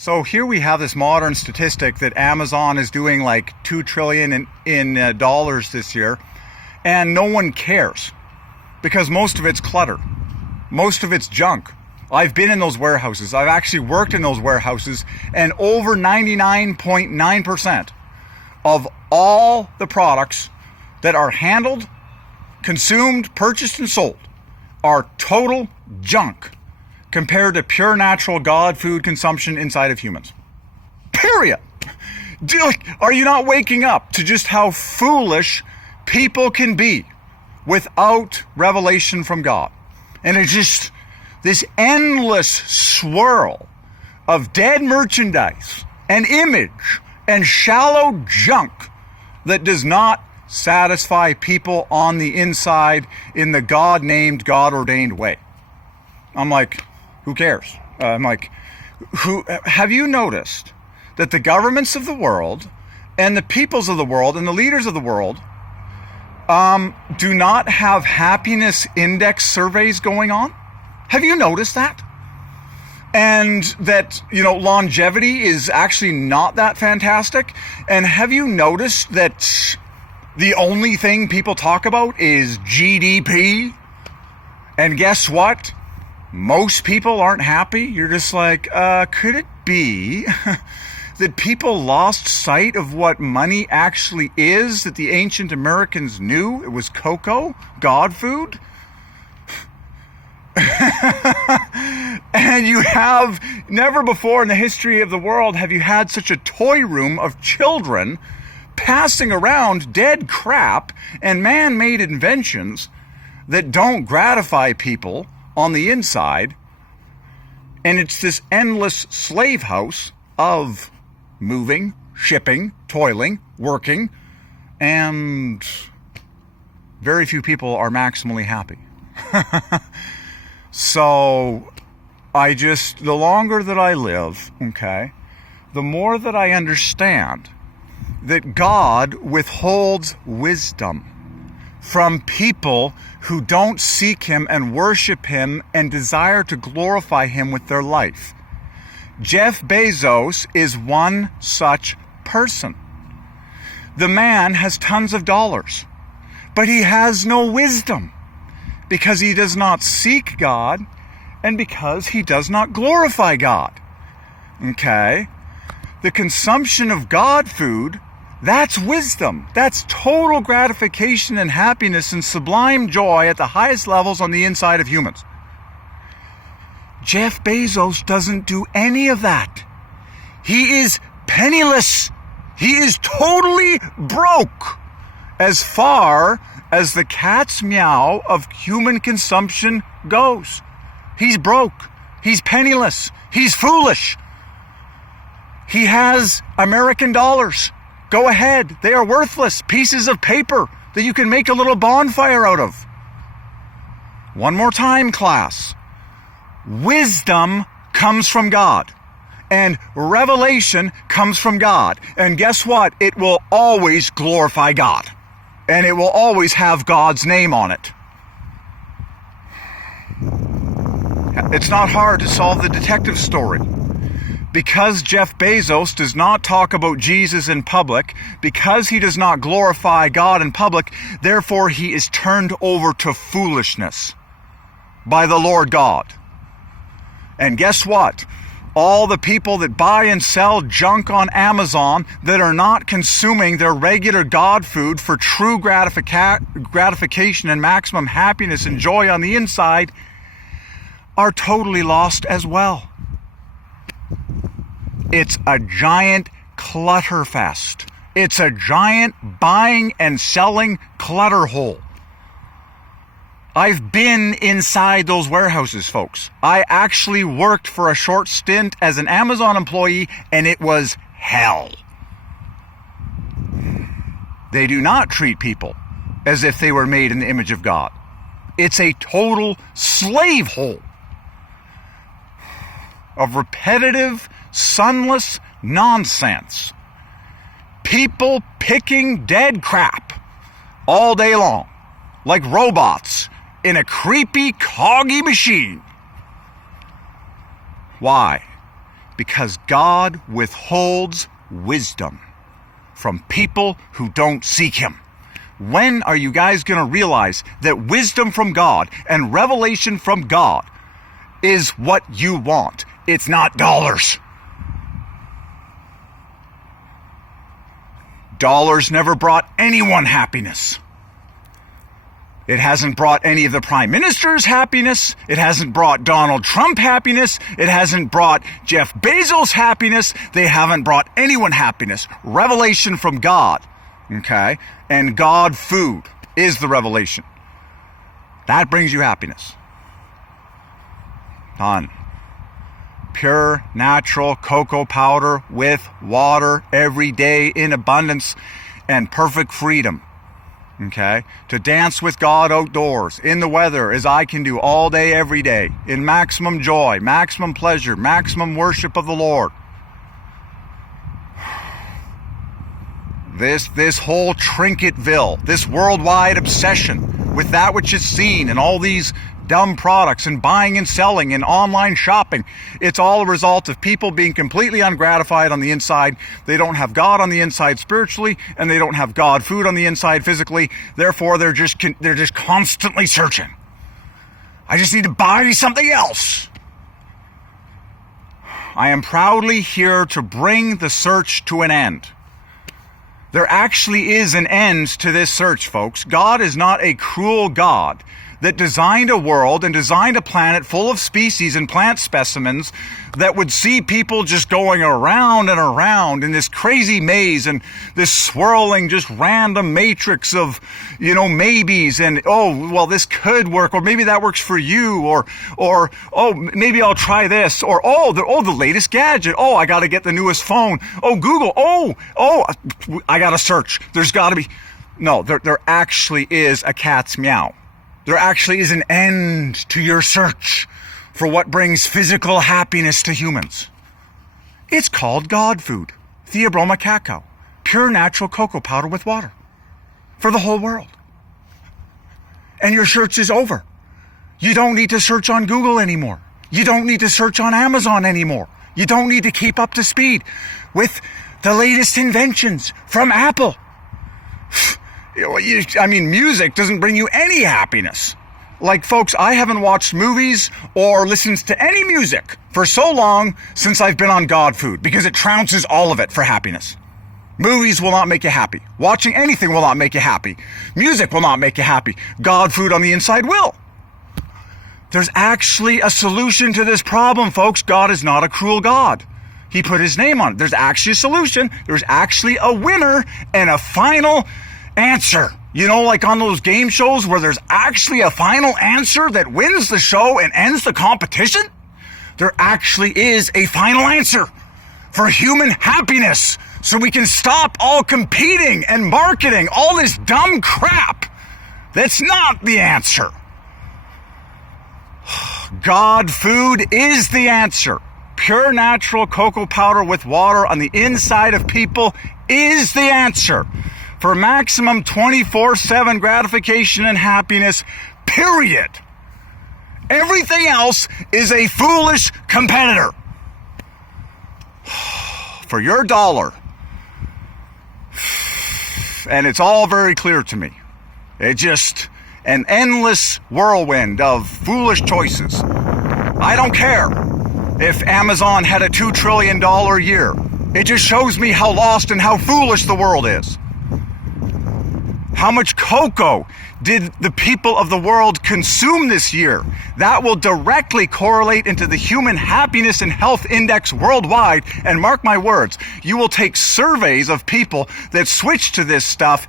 So here we have this modern statistic that Amazon is doing like $2 trillion in dollars this year, and no one cares because most of it's clutter. Most of it's junk. I've been in those warehouses. I've actually worked in those warehouses, and over 99.9% of all the products that are handled, consumed, purchased, and sold are total junk compared to pure natural God food consumption inside of humans. Period. Are you not waking up to just how foolish people can be without revelation from God? And it's just this endless swirl of dead merchandise and image and shallow junk that does not satisfy people on the inside in the God-named, God-ordained way. I'm like, who cares? I'm like, have you noticed that the governments of the world and the peoples of the world and the leaders of the world do not have happiness index surveys going on? Have you noticed that? And that, longevity is actually not that fantastic? And have you noticed that the only thing people talk about is GDP? And guess what? Most people aren't happy. You're just like, could it be that people lost sight of what money actually is, that the ancient Americans knew? It was cocoa, God food. And you have, never before in the history of the world have you had such a toy room of children passing around dead crap and man-made inventions that don't gratify people on the inside. And it's this endless slave house of moving, shipping, toiling, working, and very few people are maximally happy. So the longer that I live, the more that I understand that God withholds wisdom from people who don't seek Him and worship Him and desire to glorify Him with their life. Jeff Bezos is one such person. The man has tons of dollars, but he has no wisdom because he does not seek God and because he does not glorify God. The consumption of God food, that's wisdom. That's total gratification and happiness and sublime joy at the highest levels on the inside of humans. Jeff Bezos doesn't do any of that. He is penniless. He is totally broke as far as the cat's meow of human consumption goes. He's broke. He's penniless. He's foolish. He has American dollars. Go ahead. They are worthless pieces of paper that you can make a little bonfire out of. One more time, class. Wisdom comes from God. And revelation comes from God. And guess what? It will always glorify God. And it will always have God's name on it. It's not hard to solve the detective story. Because Jeff Bezos does not talk about Jesus in public, because he does not glorify God in public, therefore he is turned over to foolishness by the Lord God. And guess what? All the people that buy and sell junk on Amazon that are not consuming their regular God food for true gratification and maximum happiness and joy on the inside are totally lost as well. It's a giant clutter fest. It's a giant buying and selling clutter hole. I've been inside those warehouses, folks. I actually worked for a short stint as an Amazon employee, and it was hell. They do not treat people as if they were made in the image of God. It's a total slave hole of repetitive, sunless nonsense. People picking dead crap all day long, like robots in a creepy, coggy machine. Why? Because God withholds wisdom from people who don't seek him. When are you guys going to realize that wisdom from God and revelation from God is what you want? It's not dollars. Dollars never brought anyone happiness. It hasn't brought any of the prime ministers happiness. It hasn't brought Donald Trump happiness. It hasn't brought Jeff Bezos happiness. They haven't brought anyone happiness. Revelation from God, okay? And God food is the revelation. That brings you happiness. Done. Pure, natural cocoa powder with water every day in abundance and perfect freedom. Okay? To dance with God outdoors, in the weather, as I can do all day, every day, in maximum joy, maximum pleasure, maximum worship of the Lord. This whole Trinketville, this worldwide obsession with that which is seen and all these dumb products and buying and selling and online shopping, it's all a result of people being completely ungratified on the inside. They don't have God on the inside spiritually, and they don't have God food on the inside physically. Therefore, they're just constantly searching. I just need to buy something else. I am proudly here to bring the search to an end. There actually is an end to this search, folks. God is not a cruel God that designed a world and designed a planet full of species and plant specimens that would see people just going around and around in this crazy maze and this swirling, just random matrix of, maybes and, oh, well, this could work, or maybe that works for you, or, oh, maybe I'll try this, or, the latest gadget. Oh, I got to get the newest phone. Oh, Google. Oh, I got to search. There's got to be. No, there actually is a cat's meow. There actually is an end to your search for what brings physical happiness to humans. It's called God food, Theobroma cacao, pure natural cocoa powder with water for the whole world. And your search is over. You don't need to search on Google anymore. You don't need to search on Amazon anymore. You don't need to keep up to speed with the latest inventions from Apple. Music doesn't bring you any happiness. Like, folks, I haven't watched movies or listened to any music for so long since I've been on God food, because it trounces all of it for happiness. Movies will not make you happy. Watching anything will not make you happy. Music will not make you happy. God food on the inside will. There's actually a solution to this problem, folks. God is not a cruel God. He put his name on it. There's actually a solution. There's actually a winner and a final answer. Like on those game shows where there's actually a final answer that wins the show and ends the competition. There actually is a final answer for human happiness, so we can stop all competing and marketing all this dumb crap that's not the answer. God food is the answer. Pure natural cocoa powder with water on the inside of people is the answer for maximum 24/7 gratification and happiness, period. Everything else is a foolish competitor for your dollar. And it's all very clear to me. It's just an endless whirlwind of foolish choices. I don't care if Amazon had a $2 trillion year. It just shows me how lost and how foolish the world is. How much cocoa did the people of the world consume this year? That will directly correlate into the human happiness and health index worldwide. And mark my words, you will take surveys of people that switch to this stuff,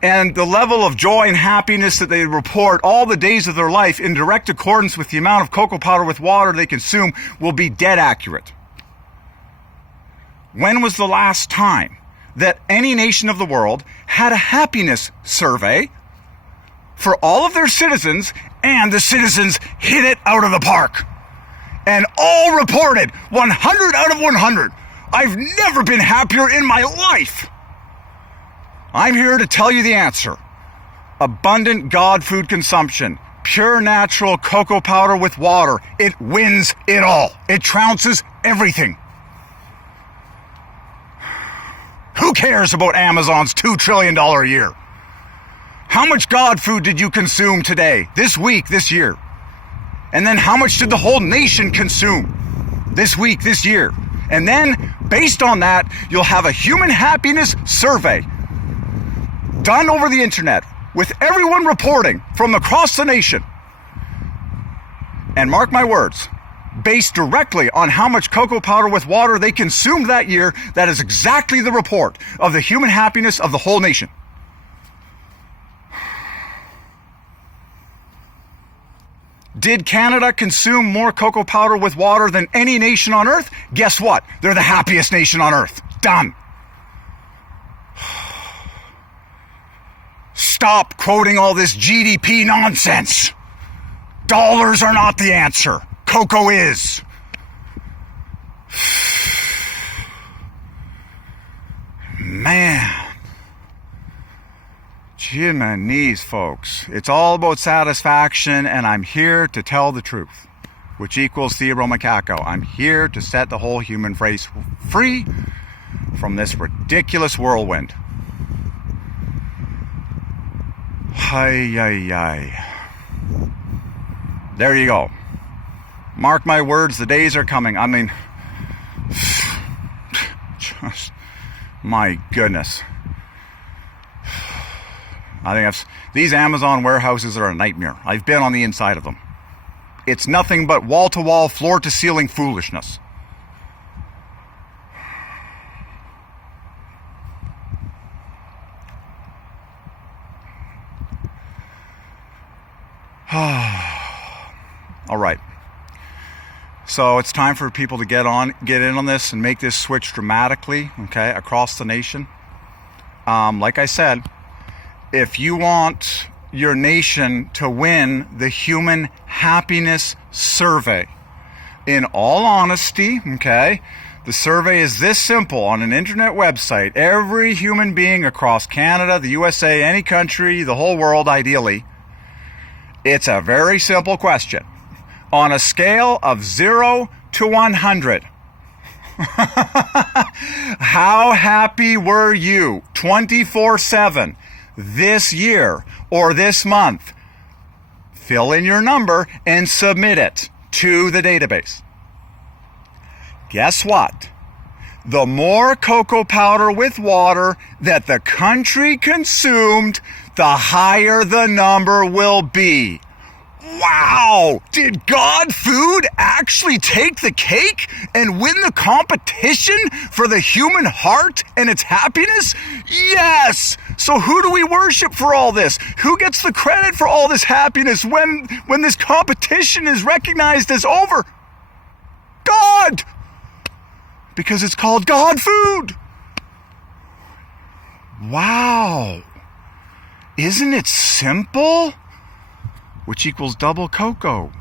and the level of joy and happiness that they report all the days of their life in direct accordance with the amount of cocoa powder with water they consume will be dead accurate. When was the last time that any nation of the world had a happiness survey for all of their citizens, and the citizens hit it out of the park? And all reported 100 out of 100. I've never been happier in my life. I'm here to tell you the answer. Abundant God food consumption. Pure natural cocoa powder with water. It wins it all. It trounces everything. Who cares about Amazon's $2 trillion a year? How much God food did you consume today, this week, this year? And then how much did the whole nation consume this week, this year? And then, based on that, you'll have a human happiness survey done over the internet with everyone reporting from across the nation. And mark my words, based directly on how much cocoa powder with water they consumed that year, that is exactly the report of the human happiness of the whole nation. Did Canada consume more cocoa powder with water than any nation on earth? Guess what? They're the happiest nation on earth. Done. Stop quoting all this GDP nonsense. Dollars are not the answer. Cocoa is. Man. Jiminese, folks. It's all about satisfaction, and I'm here to tell the truth, which equals Theodore Macaco. I'm here to set the whole human race free from this ridiculous whirlwind. Hi. There you go. Mark my words, the days are coming. I mean, just, my goodness. I think these Amazon warehouses are a nightmare. I've been on the inside of them. It's nothing but wall-to-wall, floor-to-ceiling foolishness. All right. So it's time for people to get in on this and make this switch dramatically, okay, across the nation. Like I said, if you want your nation to win the human happiness survey, in all honesty, okay, the survey is this simple on an internet website. Every human being across Canada, the USA, any country, the whole world, ideally, it's a very simple question. On a scale of 0 to 100, how happy were you 24/7 this year or this month? Fill in your number and submit it to the database. Guess what? The more cocoa powder with water that the country consumed, the higher the number will be. Wow! Did God food actually take the cake and win the competition for the human heart and its happiness? Yes! So who do we worship for all this? Who gets the credit for all this happiness when this competition is recognized as over? God! Because it's called God food. Wow! Isn't it simple? Which equals double cocoa.